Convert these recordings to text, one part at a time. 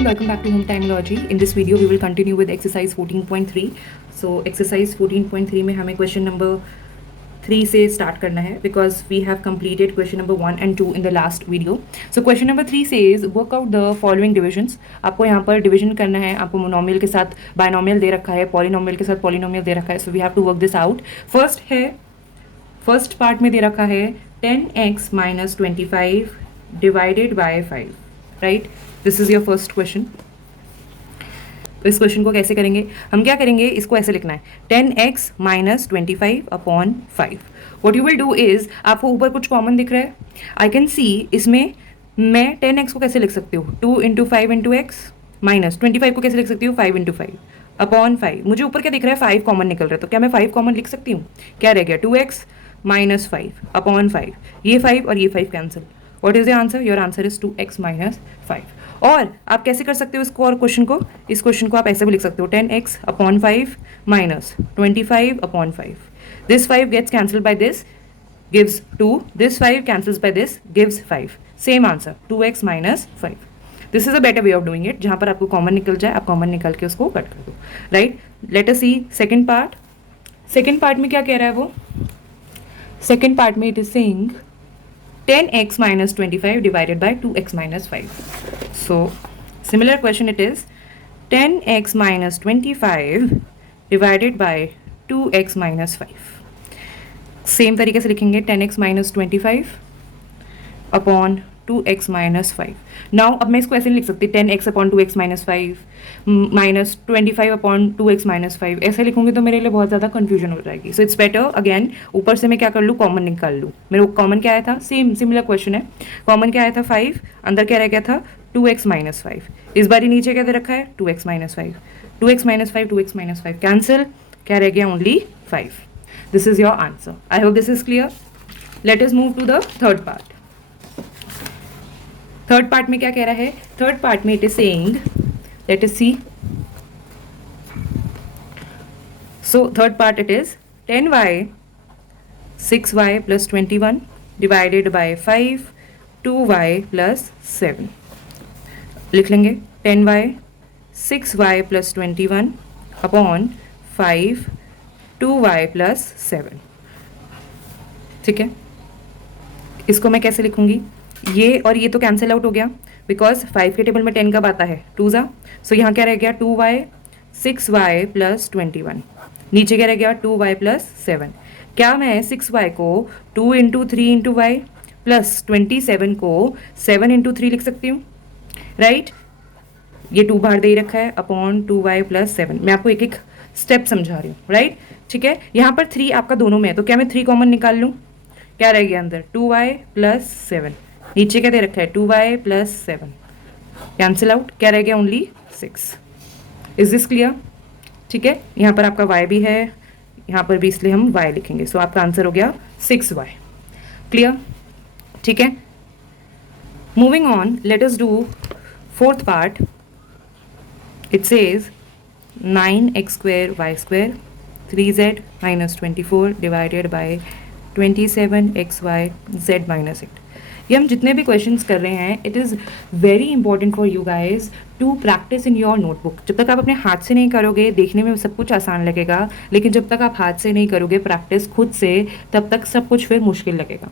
everyone, welcome back to Home Timeology. In this video we will continue with exercise 14.3. So exercise 14.3 में हमें question number 3 से start करना है because we have completed question number 1 and 2 in the last video. So question number 3 says work out the following divisions. आपको यहाँ पर division करना है, आपको monomial के साथ binomial दे रखा है, polynomial के साथ polynomial दे रखा है. So we have to work this out. First part में दे रखा है 10x minus 25 divided by 5. Right, this is your first question. इस क्वेश्चन को कैसे करेंगे? हम क्या करेंगे, इसको ऐसे लिखना है 10x minus 25 upon 5. What you will do is, आपको ऊपर कुछ कॉमन दिख रहा है, आई कैन सी इसमें मैं 10x को कैसे लिख सकती हूँ 2 इंटू 5 इंटू एक्स, माइनस 25 को कैसे लिख सकती हूँ 5 इंटू 5 अपॉन 5. मुझे ऊपर क्या दिख रहा है 5 कॉमन निकल रहा है, तो क्या मैं 5 कॉमन लिख सकती हूँ? क्या रह गया 2x माइनस 5 अपॉन 5. ये 5 और ये 5 cancel. What is your answer? Your answer is 2x minus 5. और आप कैसे कर सकते हो इसको, और क्वेश्चन को, इस क्वेश्चन को आप ऐसे भी लिख सकते हो 10x upon 5 minus 25 upon 5. This 5 gets cancelled by this, gives 2. This 5 cancels by this, gives 5. Same answer 2x minus 5. This is a better way of doing it, जहाँ पर आपको कॉमन निकल जाए, आप कॉमन निकाल के उसको कट कर दो. राइट, लेट अस सी सेकेंड पार्ट. सेकेंड पार्ट में क्या कह रहा है वो? सेकेंड पार्ट में it is saying 10x minus 25 divided by 2x minus 5. So, similar question it is 10x minus 25 divided by 2x minus 5. Same तरीके से लिखेंगे 10x minus 25 upon 2x minus 5. Now, अब मैं इसको ऐसे नहीं लिख सकती 10x upon 2x minus 5 minus 25 upon 2x minus 5. ऐसे लिखूंगी तो मेरे लिए बहुत ज़्यादा कन्फ्यूजन हो जाएगी. सो इट्स बेटर अगेन ऊपर से मैं क्या कर लूँ, कॉमन निकाल लूँ. मेरे को कॉमन क्या आया था, सेम सिमिलर क्वेश्चन है. कॉमन क्या आया था 5, अंदर क्या रह गया था 2x माइनस 5. इस बार ही नीचे क्या दे रखा है 2x minus 5. 2x minus 5 2x minus 5 cancel, क्या रह गया only 5. This is your answer. I hope this is clear. Let us move to the third part. Third part में क्या कह रहा है? थर्ड पार्ट में it is saying, let us see. So third part it is 10y 6y plus 21 divided by 5 2y plus 7. लिख लेंगे 10y 6y plus 21 upon 5 2y plus 7. ठीक है, इसको मैं कैसे लिखूंगी? ये और ये तो कैंसिल आउट हो गया बिकॉज 5 के टेबल में 10 कब आता है 2 ज़ा. सो यहाँ क्या रह गया 2y 6y प्लस 21. नीचे क्या रह गया 2y प्लस 7. क्या मैं 6y को 2 इंटू 3 इंटू वाई प्लस 27 को 7 इंटू 3 लिख सकती हूँ? राइट, ये 2 बाहर दे ही रखा है अपॉन 2y प्लस 7. मैं आपको एक एक स्टेप समझा रही हूँ. राइट, ठीक है. यहाँ पर 3 आपका दोनों में है, तो क्या मैं 3 कॉमन निकाल लूँ? क्या रह गया अंदर 2y प्लस 7. नीचे क्या दे रखा है 2y प्लस 7. कैंसिल आउट, क्या रह गया ओनली 6. Is this clear? ठीक है, यहाँ पर आपका y भी है, यहाँ पर भी, इसलिए हम y लिखेंगे. सो आपका आंसर हो गया 6y. क्लियर? ठीक है. Moving on, let us do fourth part. It says 9x square y square 3z minus 24 divided by 27xy z minus 8. ये हम जितने भी क्वेश्चंस कर रहे हैं, it is very important for you guys to practice in your notebook. जब तक आप अपने हाथ से नहीं करोगे, देखने में सब कुछ आसान लगेगा, लेकिन जब तक आप हाथ से नहीं करोगे प्रैक्टिस खुद से, तब तक सब कुछ फिर मुश्किल लगेगा.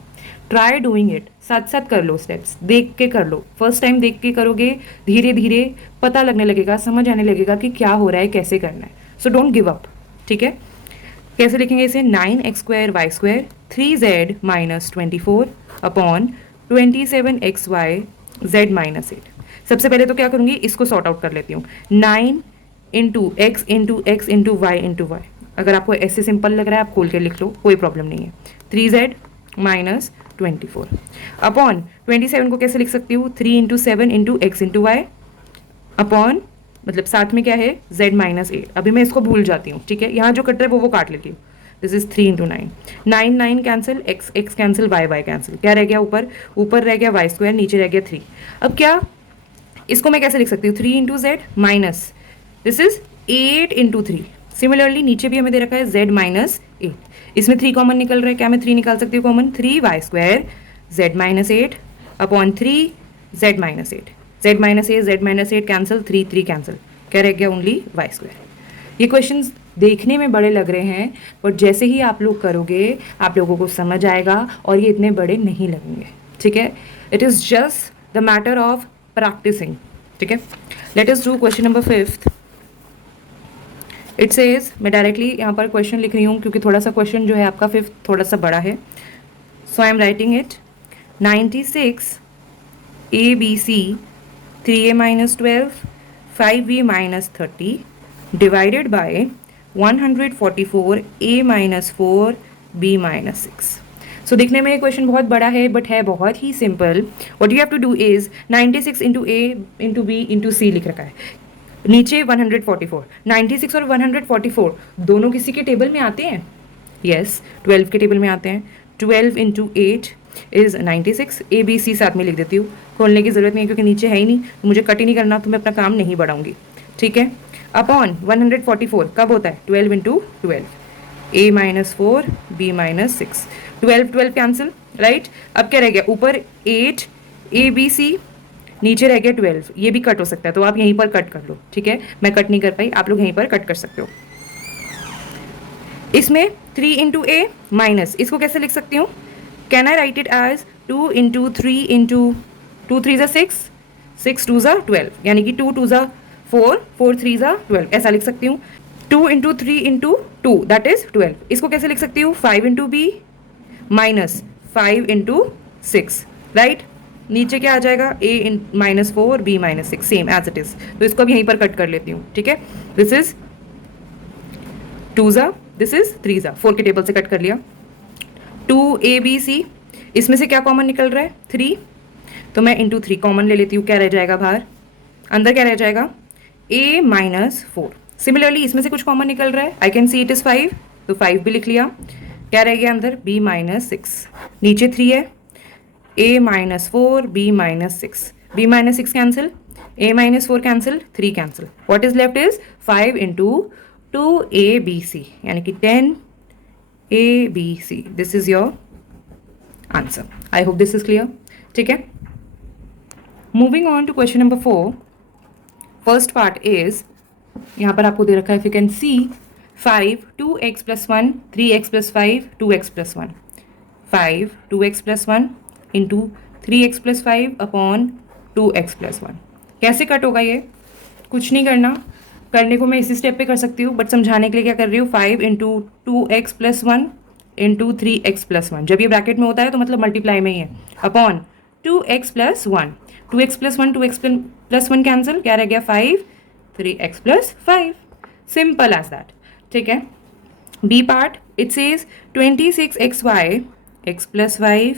ट्राई डूइंग इट, साथ साथ कर लो स्टेप्स, देख के कर लो. फर्स्ट टाइम देख के करोगे, धीरे धीरे पता लगने लगेगा, समझ आने लगेगा कि क्या हो रहा है, कैसे करना है. So don't give up. ठीक है, कैसे लिखेंगे इसे? 9x square Y square 3z minus 24 upon 27xy z minus 8. सबसे पहले तो क्या करूँगी, इसको सॉर्ट आउट कर लेती हूँ. 9 into X into X into Y into Y. अगर आपको ऐसे सिंपल लग रहा है आप खोल के लिख लो, कोई प्रॉब्लम नहीं है. 3z माइनस 24 अपॉन 27 को कैसे लिख सकती हूँ 3 into 7 into X into Y upon, मतलब साथ में क्या है z माइनस 8. अभी मैं इसको भूल जाती हूँ. ठीक है, यहाँ जो कट रहा है वो काट लेती हूँ. This is 3 into 9. 9 cancel, x cancel, y cancel. क्या रह गया ऊपर रह गया y स्क्वायर, नीचे रह गया 3. अब क्या, इसको मैं कैसे लिख सकती हूँ 3 into z minus, this is 8 into 3. Similarly नीचे भी हमें दे रखा है z माइनस 8. इसमें 3 कॉमन निकल रहा है, क्या मैं 3 निकाल सकती हूँ common? 3y square z minus 8 upon 3 z minus 8. Z minus eight cancel, 3 3 cancel, क्या रह गया? Only Y square. ये क्वेश्चंस देखने में बड़े लग रहे हैं, बट जैसे ही आप लोग करोगे आप लोगों को समझ आएगा और ये इतने बड़े नहीं लगेंगे, ठीक है? It is just the matter of practicing, ठीक है? Let us do question number 5th। It says, मैं डायरेक्टली यहाँ पर क्वेश्चन लिख रही हूँ क्योंकि थोड़ा सा क्वेश्चन जो है आपका 5th थोड़ा सा बड़ा है, so I am writing it. 96 ABC 3A minus 12 5B minus 30 divided by 144 A minus 4 B minus 6। सो देखने में ये क्वेश्चन बहुत बड़ा है बट है बहुत ही simple. What you have to do is 96 into A into B into C लिख रखा है, नीचे 144। 96 और 144 दोनों किसी के टेबल में आते हैं? यस, 12 के टेबल में आते हैं। 12 into 8 is 96। A B C साथ में लिख देती हूँ, खोलने की ज़रूरत नहीं है क्योंकि नीचे है ही नहीं, तो मुझे कट ही नहीं करना, तो मैं अपना काम नहीं बढ़ाऊंगी, ठीक है? अपॉन 144 कब होता है? 12 into 12, A minus 4 B minus 6, 12 12 cancel, right? अब क्या रह गया? ऊपर 8 ए बी सी, नीचे रह गया 12, ये भी कट हो सकता है तो आप यहीं पर कट कर लो, ठीक है? मैं कट नहीं कर पाई, आप लोग यहीं पर कट कर सकते हो। इसमें 3 इंटू ए माइनस, इसको कैसे लिख सकती हूँ? Can I write it as 2 into 3 into 2 3 6, 6 2 12, यानी कि 2 2 4, 4 3 12, ऐसा लिख सकती हूँ। 2 इंटू 3 इंटू 2 दैट इज 12। इसको कैसे लिख सकती हूँ? 5 into B minus 5 into 6, right? नीचे क्या आ जाएगा? A in minus 4 B minus 6, same as it is, तो इसको अब यहीं पर कट कर लेती हूँ, ठीक है? दिस इज 2 दिस इज 3 4 के टेबल से कट कर लिया। 2 ए बी सी, इसमें से क्या कॉमन निकल रहा है? 3, तो मैं इंटू 3 कॉमन ले लेती हूँ, क्या रह जाएगा बाहर? अंदर क्या रह जाएगा? a minus 4। सिमिलरली इसमें से कुछ कॉमन निकल रहा है, I can see it is 5, तो 5 भी लिख लिया। क्या रह गया अंदर? b माइनस 6, नीचे 3 है, a minus 4 b minus 6, b minus 6 cancel, a minus 4 cancel, 3 cancel, what is left is 5 into 2abc, यानी कि 10 ABC। This is your answer. I hope this is clear, ठीक है? Moving on to question number 4। First part is, यहाँ पर आपको दे रखा है, if you can see 5 2x plus 1 3x plus 5 2x plus 1, 5 2x plus 1 into 3x plus 5 upon 2x plus 1। कैसे cut होगा ये? कुछ नहीं करना, करने को मैं इसी स्टेप पे कर सकती हूँ, बट समझाने के लिए क्या कर रही हूँ? 5 into 2x plus 1 into 3x plus 1, जब ये ब्रैकेट में होता है तो मतलब मल्टीप्लाई में ही है, upon 2x plus 1, 2x plus 1 2x plus 1 cancel, क्या रह गया? 5 3x plus 5, simple as that, ठीक है? B part, it says 26xy x plus 5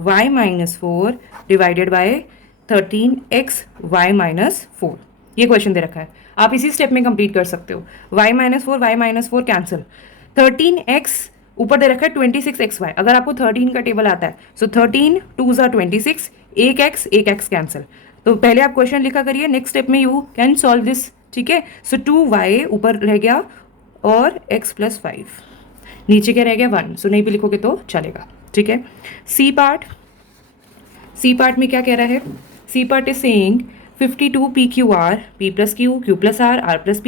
y minus 4 divided by 13x y minus 4। ये क्वेश्चन दे रखा है, आप इसी स्टेप में कंप्लीट कर सकते हो। y माइनस 4 कैंसिल, 13x ऊपर दे रखा है 26xy, अगर आपको 13 का टेबल आता है सो 13 2 26, एक x कैंसिल, तो पहले आप क्वेश्चन लिखा करिए, नेक्स्ट स्टेप में यू कैन सॉल्व दिस, ठीक है? सो 2y ऊपर रह गया और x प्लस 5, नीचे क्या रह गया? 1, सो नहीं भी लिखोगे तो चलेगा, ठीक है? सी पार्ट में क्या कह रहा है? C part is saying 52 PQR P plus Q Q plus R plus P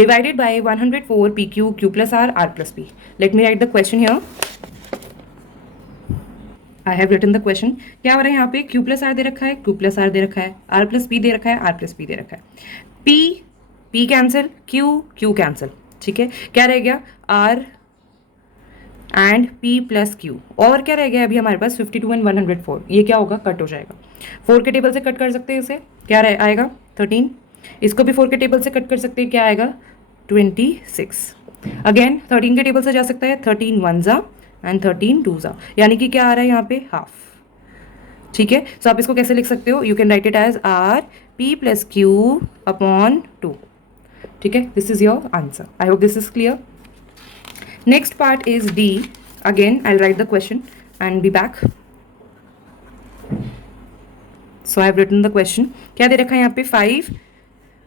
divided by 104 PQ Q plus R plus P. Let me write the question here. I have written the question. क्या हो रहा है यहाँ पे? Q plus R दे रखा है, Q plus R दे रखा है, R plus P दे रखा है, R plus P दे रखा है, P कैंसिल, Q कैंसिल, ठीक है? क्या रह गया? R and P plus Q, और क्या रह गया अभी हमारे पास? 52 एंड 104, ये क्या होगा? कट हो जाएगा। 4 के टेबल से कट कर सकते हैं इसे, क्या आएगा? 13। इसको भी 4 के टेबल से कट कर सकते हैं, क्या आएगा? 26। अगेन 13 के टेबल से जा सकता है, 13 1 एंड 13 2, यानी कि क्या आ रहा है यहाँ पे? हाफ, ठीक है? सो आप इसको कैसे लिख सकते हो? You can write it as R P plus Q upon 2, ठीक है? This is your answer. I hope this is clear. Next part is D. Again, I'll write the question and be back. So I have written the question. क्या दे रखा है यहाँ पे? 5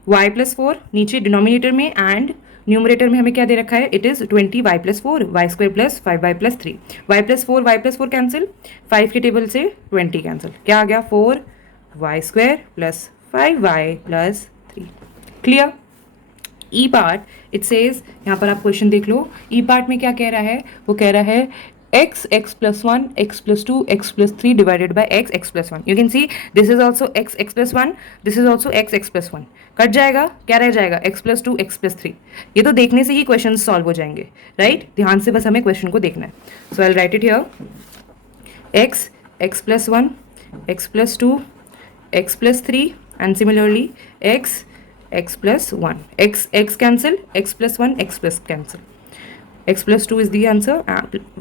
y plus 4, नीचे denominator में and numerator में हमें क्या दे रखा है? It is 20 y plus 4 y square plus 5y plus 3, y plus 4 cancel, 5 के टेबल से 20 कैंसिल, क्या आ गया? 4 y square plus 5y plus 3. Clear? E part it says, यहाँ पर आप क्वेश्चन देख लो, ई पार्ट में क्या कह रहा है, वो कह रहा है x plus 1 x plus 2 x plus 3 divided by x plus 1. You can see this is also x plus 1, this is also x plus 1. Cut जाएगा, क्या रह जाएगा, x plus 2 x plus 3. ये तो देखने से ही क्वेश्चन सॉल्व हो जाएंगे, राइट? ध्यान से बस हमें क्वेश्चन को देखना है. So I will write it here, x plus 1 x plus 2 x plus 3 and similarly x plus 1, x cancel, x plus 1 x plus cancel, x plus 2 is the answer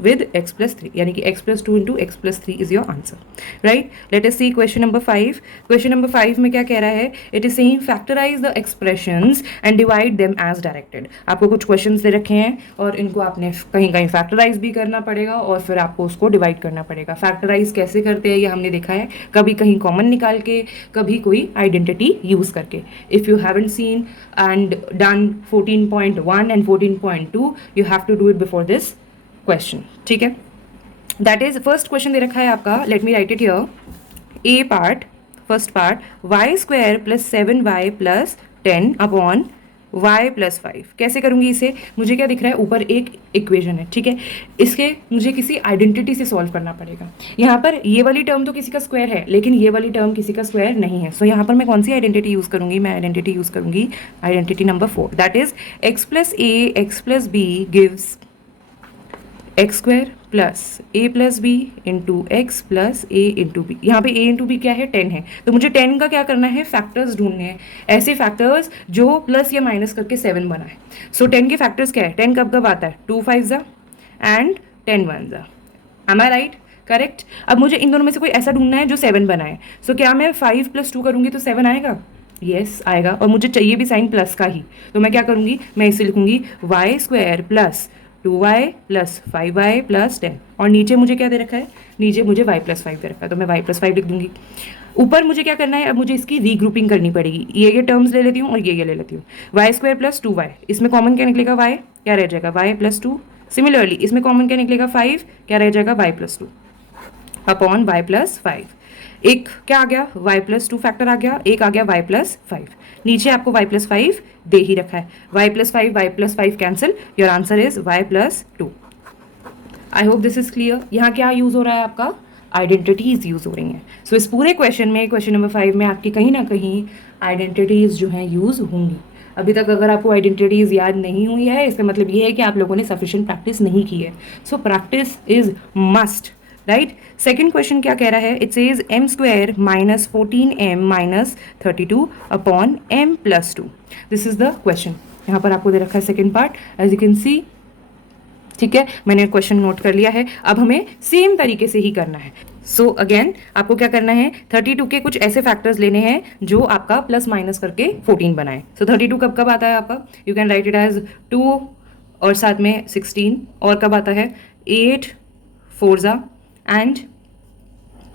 with x plus 3, यानी कि x plus 2 into x plus 3 is your answer, right? Let us see question number 5. Question number 5 में क्या कह रहा है? It is saying factorize the expressions and divide them as directed. आपको कुछ questions दे रखे हैं और इनको आपने कहीं कहीं factorize भी करना पड़ेगा और फिर आपको उसको divide करना पड़ेगा. factorize कैसे करते हैं ये हमने देखा है, कभी कहीं common निकाल के, कभी कोई identity use करके. If you haven't seen and done 14.1 and 14.2, you have to do it before this question. ठीक है? That is first question दे रखा है आपका. Let me write it here. A part, first part, y square plus 7y plus 10 upon y plus 5. कैसे करूँगी इसे? मुझे क्या दिख रहा है, ऊपर एक इक्वेशन है, ठीक है? इसके मुझे किसी आइडेंटिटी से सॉल्व करना पड़ेगा. यहाँ पर ये वाली टर्म तो किसी का स्क्वायर है, लेकिन ये वाली टर्म किसी का स्क्वायर नहीं है. सो यहाँ पर मैं कौन सी आइडेंटिटी यूज़ करूँगी? मैं आइडेंटिटी यूज़ करूँगी identity number 4. That is x plus A X plus B gives X square plus A plus B into X plus A into B. यहाँ पे ए इंटू बी क्या है? 10 है. तो मुझे 10 का क्या करना है? फैक्टर्स ढूंढने हैं, ऐसे फैक्टर्स जो प्लस या माइनस करके 7 बना है. सो 10 के फैक्टर्स क्या है? 10 कब कब आता है? 2 5 जा एंड 10 1 जा. एम आई राइट? करेक्ट. अब मुझे इन दोनों में से कोई ऐसा ढूंढना है जो 7 बनाए. सो क्या मैं 5 प्लस 2 करूँगी तो 7 आएगा? यस आएगा. और मुझे चाहिए भी साइन प्लस का ही, तो मैं क्या करूँगी? मैं इसे लिखूँगी Y square plus 2y plus 5y plus 10. और नीचे मुझे क्या दे रखा है? नीचे मुझे y प्लस 5 दे रखा है, तो मैं y प्लस 5 लिख दूंगी. ऊपर मुझे क्या करना है? अब मुझे इसकी रीग्रुपिंग करनी पड़ेगी. ये टर्म्स ले लेती हूँ और ये ले लेती हूँ. वाई स्क्वायर प्लस 2y, इसमें कॉमन क्या निकलेगा? y. क्या रह जाएगा? y plus 2. सिमिलरली इसमें कॉमन क्या निकलेगा? 5. क्या रह जाएगा? y plus 2 upon y plus 5. एक क्या आ गया? y प्लस 2 फैक्टर आ गया, एक आ गया y प्लस 5. नीचे आपको y प्लस 5 दे ही रखा है. y plus 5 cancel, your answer is y plus 2. I hope this is clear. यहाँ क्या यूज हो रहा है? आपका आइडेंटिटीज यूज हो रही हैं. सो इस पूरे क्वेश्चन में, क्वेश्चन नंबर 5 में आपकी कहीं ना कहीं आइडेंटिटीज जो हैं यूज होंगी. अभी तक अगर आपको आइडेंटिटीज याद नहीं हुई है, इसका मतलब ये है कि आप लोगों ने सफिशिएंट प्रैक्टिस नहीं की है. So practice is must, right? Second question क्या कह रहा है? It says M square minus 14m minus 32 upon m plus 2. This is the question. यहाँ पर आपको दे रखा है second part, as you can see. ठीक है, मैंने क्वेश्चन नोट कर लिया है. अब हमें सेम तरीके से ही करना है. सो अगेन आपको क्या करना है? 32 के कुछ ऐसे फैक्टर्स लेने हैं जो आपका प्लस माइनस करके 14 बनाए. सो 32 कब कब आता है आपका? You can write it as 2 और साथ में 16. और कब आता है? 8 4 जा and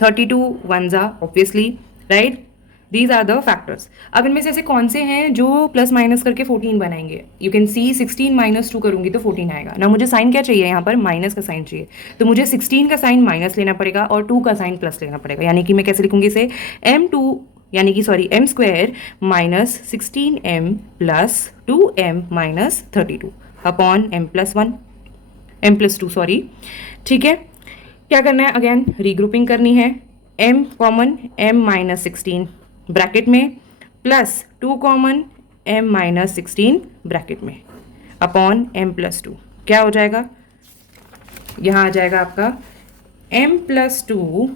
32 1s are obviously, right? These are the factors. अब इनमें से ऐसे कौन से हैं जो प्लस माइनस करके 14 बनाएंगे? यू कैन सी 16 माइनस 2 करूँगी तो 14 आएगा ना. मुझे साइन क्या चाहिए? यहाँ पर माइनस का साइन चाहिए, तो मुझे 16 का साइन माइनस लेना पड़ेगा और 2 का साइन प्लस लेना पड़ेगा. यानी कि मैं कैसे लिखूँगी इसे? m2 यानी कि sorry m square minus 16m plus 2m minus 32 upon m plus 1 m plus 2 sorry. ठीक है, क्या करना है? अगेन रीग्रुपिंग करनी है. m common m minus 16 bracket में plus 2 common m minus 16 bracket में अपॉन m प्लस 2. क्या हो जाएगा? यहाँ आ जाएगा आपका m plus 2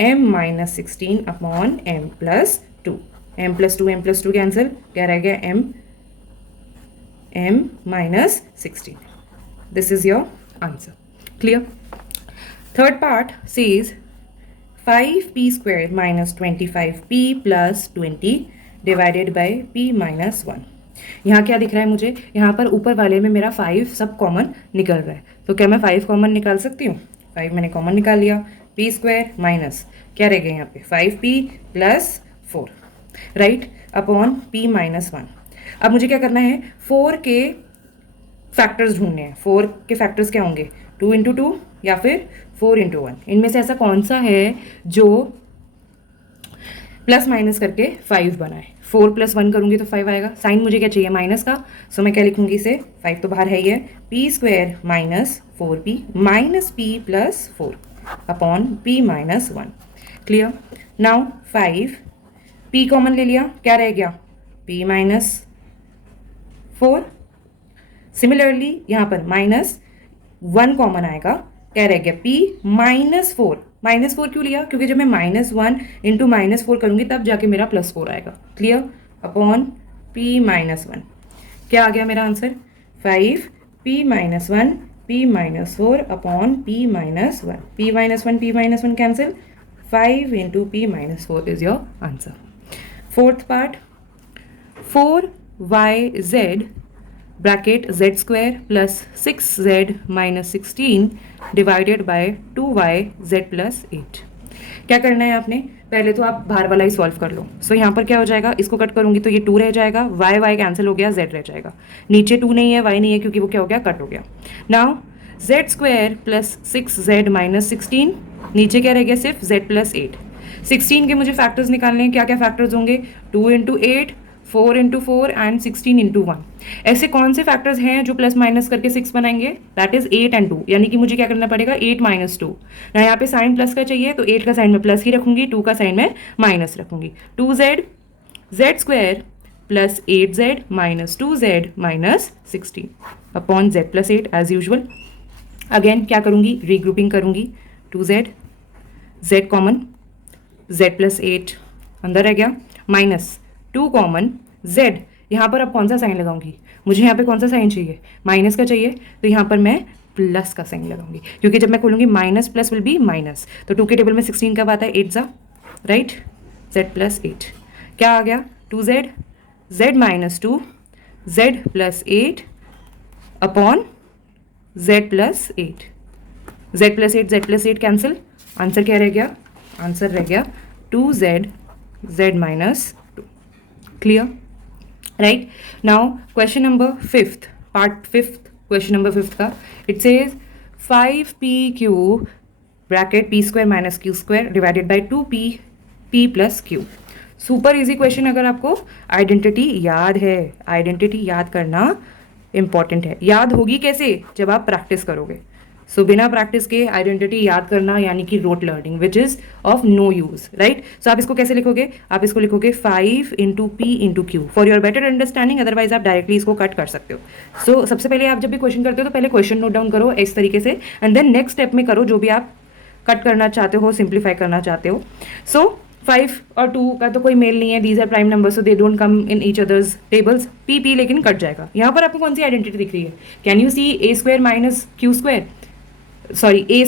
m minus 16 upon m plus 2. m plus 2 cancel, क्या रह गया? m minus 16. This is your answer. Clear? Third part says 5p square minus 25p plus 20 divided by p minus 1. यहाँ क्या दिख रहा है मुझे? यहाँ पर ऊपर वाले में मेरा 5 सब कॉमन निकल रहा है, तो क्या मैं 5 कॉमन निकाल सकती हूँ? 5 मैंने कॉमन निकाल लिया. p स्क्वायर माइनस क्या रह गया यहाँ पे? 5p plus 4, right, upon p minus 1. अब मुझे क्या करना है? 4 के फैक्टर्स ढूंढने हैं. 4 के फैक्टर्स क्या होंगे? 2 इंटू 2 या फिर 4 इंटू 1. इनमें से ऐसा कौन सा है जो प्लस माइनस करके 5 बनाए, 4 + 1 करूँगी तो 5 आएगा। साइन मुझे क्या चाहिए, माइनस का, सो मैं क्या लिखूँगी इसे, 5 तो बाहर है ही है, p² - 4p - p + 4 upon p - 1। Clear. Now 5 p common ले लिया, क्या रह गया, p - 4। सिमिलरली यहाँ पर -1 कॉमन आएगा, क्या रह गया, p - 4। -4 क्यों लिया, क्योंकि जब मैं -1 इंटू -4 करूँगी तब जाके मेरा +4 आएगा। क्लियर। अपॉन p - 1, क्या आ गया मेरा answer, 5 p - 1 p - 4 upon p - 1। p - 1 p - 1 cancel, 5 into p - 4 is your answer. Fourth part, 4yz bracket z² plus 6z - 16 divided by 2yz + 8। क्या करना है आपने, पहले तो आप बाहर वाला ही सॉल्व कर लो। सो यहाँ पर क्या हो जाएगा, इसको कट करूंगी तो ये 2 रह जाएगा, y कैंसिल हो गया, z रह जाएगा, नीचे 2 नहीं है, y नहीं है, क्योंकि वो क्या हो गया, कट हो गया। नाउ z² प्लस 6z - 16, नीचे क्या रह गया, सिर्फ z + 8। 16 के मुझे फैक्टर्स निकालने हैं, क्या क्या फैक्टर्स होंगे, 2 × 8, 4 × 4 एंड 16 × 1। ऐसे कौन से फैक्टर्स हैं जो प्लस माइनस करके 6 बनाएंगे, दैट इज 8 और 2, यानी कि मुझे क्या करना पड़ेगा, 8 - 2। ना यहाँ पे साइन प्लस का चाहिए तो 8 का साइन में प्लस ही रखूंगी, 2 का साइन में माइनस रखूंगी। 2z z² plus 8z - 2z - 16 upon z + 8 as usual. Again क्या करूंगी, रीग्रुपिंग करूंगी, 2z z कॉमन, z + 8 अंदर रह गया, माइनस 2 कॉमन z, यहाँ पर अब कौन सा साइन लगाऊंगी, मुझे यहाँ पे कौन सा साइन चाहिए, माइनस का चाहिए, तो यहाँ पर मैं प्लस का साइन लगाऊंगी, क्योंकि जब मैं खोलूंगी minus plus will be minus, तो 2 के टेबल में 16 कब आता है, 8 ज़ा, राइट, z + 8 क्या आ गया, 2z z - 2 z + 8 upon z + 8, z + 8 z + 8 cancel, answer क्या रह गया, आंसर रह गया 2z z - 2। Clear, right. Now question number 5th, part 5th, question number 5th का, it says 5pq bracket p² - q² divided by 2p p + q। Super easy question. अगर आपको identity याद है, आइडेंटिटी याद करना इंपॉर्टेंट है। याद होगी कैसे, जब आप प्रैक्टिस करोगे। सो बिना प्रैक्टिस के आइडेंटिटी याद करना यानी कि rote learning, which is of no use, right. So आप इसको कैसे लिखोगे, आप इसको लिखोगे 5 × p × q for your better understanding, otherwise आप डायरेक्टली इसको कट कर सकते हो। सो सबसे पहले आप जब भी क्वेश्चन करते हो तो पहले क्वेश्चन नोट डाउन करो इस तरीके से, एंड देन नेक्स्ट स्टेप में करो जो भी आप कट करना चाहते हो, सिंप्लीफाई करना चाहते हो। सो 5 और 2 का तो कोई मेल नहीं है, these are prime numbers, so they don't come in each others tables, p लेकिन कट जाएगा। यहाँ पर आपको कौन सी आइडेंटिटी दिख रही है, can you see a² - q², sorry a²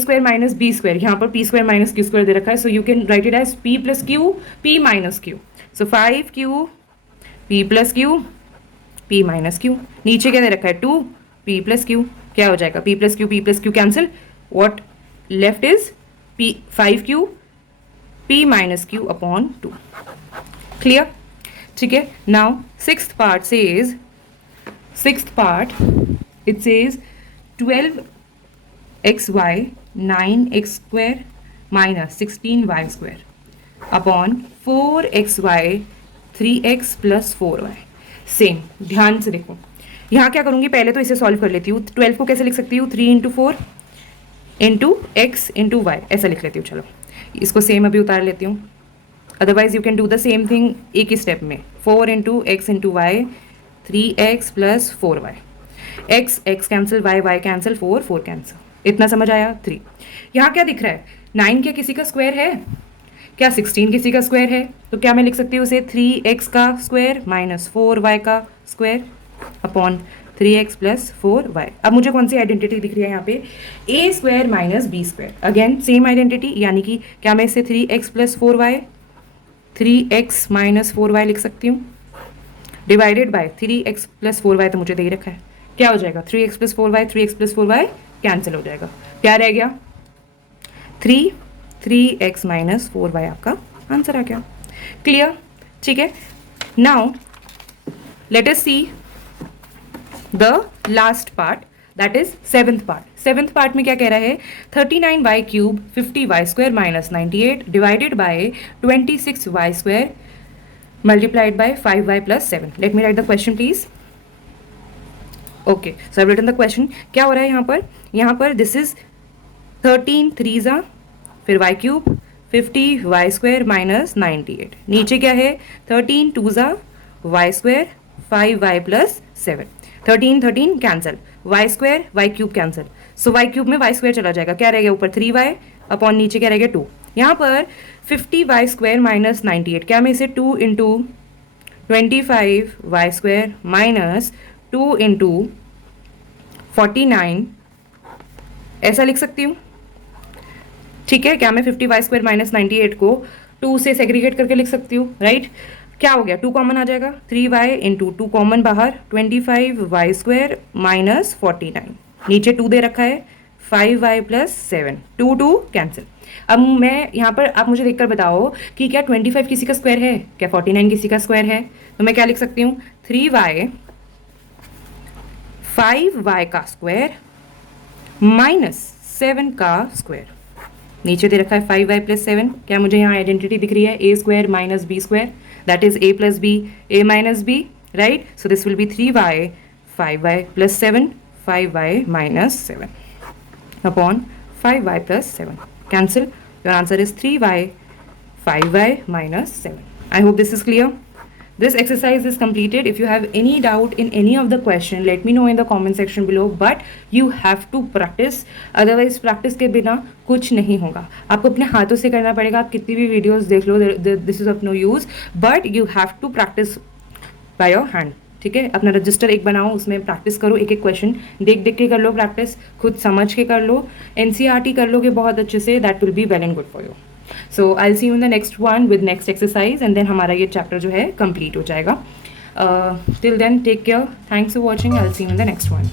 - b², यहाँ पर p² - q² दे रखा है, so you can write it as p + q p - q। So 5q p + q p - q, नीचे क्या दे रखा है, 2 p + q, क्या हो जाएगा, p + q cancel, what left is 5q p - q upon 2। Clear, ठीक है। Now sixth part it says 12xy 9x² - 16y² upon 4xy 3x + 4y। Same, ध्यान से देखो, यहाँ क्या करूँगी, पहले तो इसे सॉल्व कर लेती हूँ। 12 को कैसे लिख सकती हूँ, 3 × 4 × x × y, ऐसा लिख लेती हूँ। चलो इसको सेम अभी उतार लेती हूँ, otherwise you can do the same thing एक ही स्टेप में। 4 × x × y 3x + 4y, x cancel, y cancel, 4 cancel, इतना समझ आया। 3 यहाँ क्या दिख रहा है, 9 क्या किसी का स्क्वायर है, क्या 16 किसी का स्क्वायर है, तो क्या मैं लिख सकती हूँ उसे 3x का स्क्वायर - 4y का स्क्वायर अपॉन 3x + 4y। अब मुझे कौन सी आइडेंटिटी दिख रही है यहाँ पे, a² - b², again same identity, यानी कि क्या मैं इसे 3x + 4y 3x - 4y लिख सकती हूँ, डिवाइडेड बाय 3x + 4y, तो मुझे दे ही रखा है, क्या हो जाएगा 3x + 4y 3x + 4y cancel हो जाएगा, क्या रह गया 3x - 4y आपका आंसर आ गया। क्लियर, ठीक है। Now let us see the last part, that is 7th part. Seventh part में क्या कह रहा है, 39y cube 50y square minus 98 divided by 26y square multiplied by 5y plus 7. Let me write the question please. Okay, so I've written the question. क्या हो रहा है यहाँ पर, this is 13 3 फिर y cube 50 y square minus 98, नीचे क्या है 13 2 y square 5y plus 7, 13 cancel, y square y cube cancel, so y cube में y स्क्वायर चला जाएगा, क्या रहेगा ऊपर 3y अपॉन नीचे क्या रहेगा 2. यहाँ पर 50y स्क्वायर माइनस 98, क्या मैं इसे 2 into 25y square minus 2 into 49 ऐसा लिख सकती हूँ. ठीक है, क्या मैं 50y स्क्वायर माइनस 98 को 2 से सेग्रीगेट करके लिख सकती हूँ, राइट. क्या हो गया, 2 कॉमन आ जाएगा, 3y इंटू 2 कॉमन बाहर 25y स्क्वायर माइनस 49, नीचे 2 दे रखा है 5y प्लस 7, 2 कैंसिल. अब मैं यहाँ पर, आप मुझे देखकर बताओ कि क्या 25 किसी का स्क्वायर है, क्या 49 किसी का स्क्वायर है. तो मैं क्या लिख सकती हूँ, 3y 5y का स्क्वायर माइनस 7 का स्क्वायर, नीचे दे रखा है 5y प्लस 7, क्या मुझे यहाँ आइडेंटिटी दिख रही है, a square minus b square, that is a plus b, a minus b, right. So this will be 3y 5y plus 7 5y minus 7 upon 5y plus 7. Cancel. Your answer is 3y 5y minus 7. I hope this is clear. This exercise is completed. If you have any doubt in any of the question, let me know in the comment section below. But you have to practice. Otherwise, practice के बिना कुछ नहीं होगा. आपको अपने हाथों से करना पड़ेगा. आप कितनी भी videos देख लो, this is of no use. But you have to practice by your hand. ठीक है, अपना रजिस्टर एक बनाओ, उसमें प्रैक्टिस करो, एक एक क्वेश्चन देख देख के कर लो प्रैक्टिस, खुद समझ के कर लो, एनसीईआरटी कर लोगे बहुत अच्छे से, that will be well and good for you. So I will see you in the next one with next exercise and then हमारा ये चैप्टर जो है कंप्लीट हो जाएगा. Till then take care, thanks for watching, I will see you in the next one.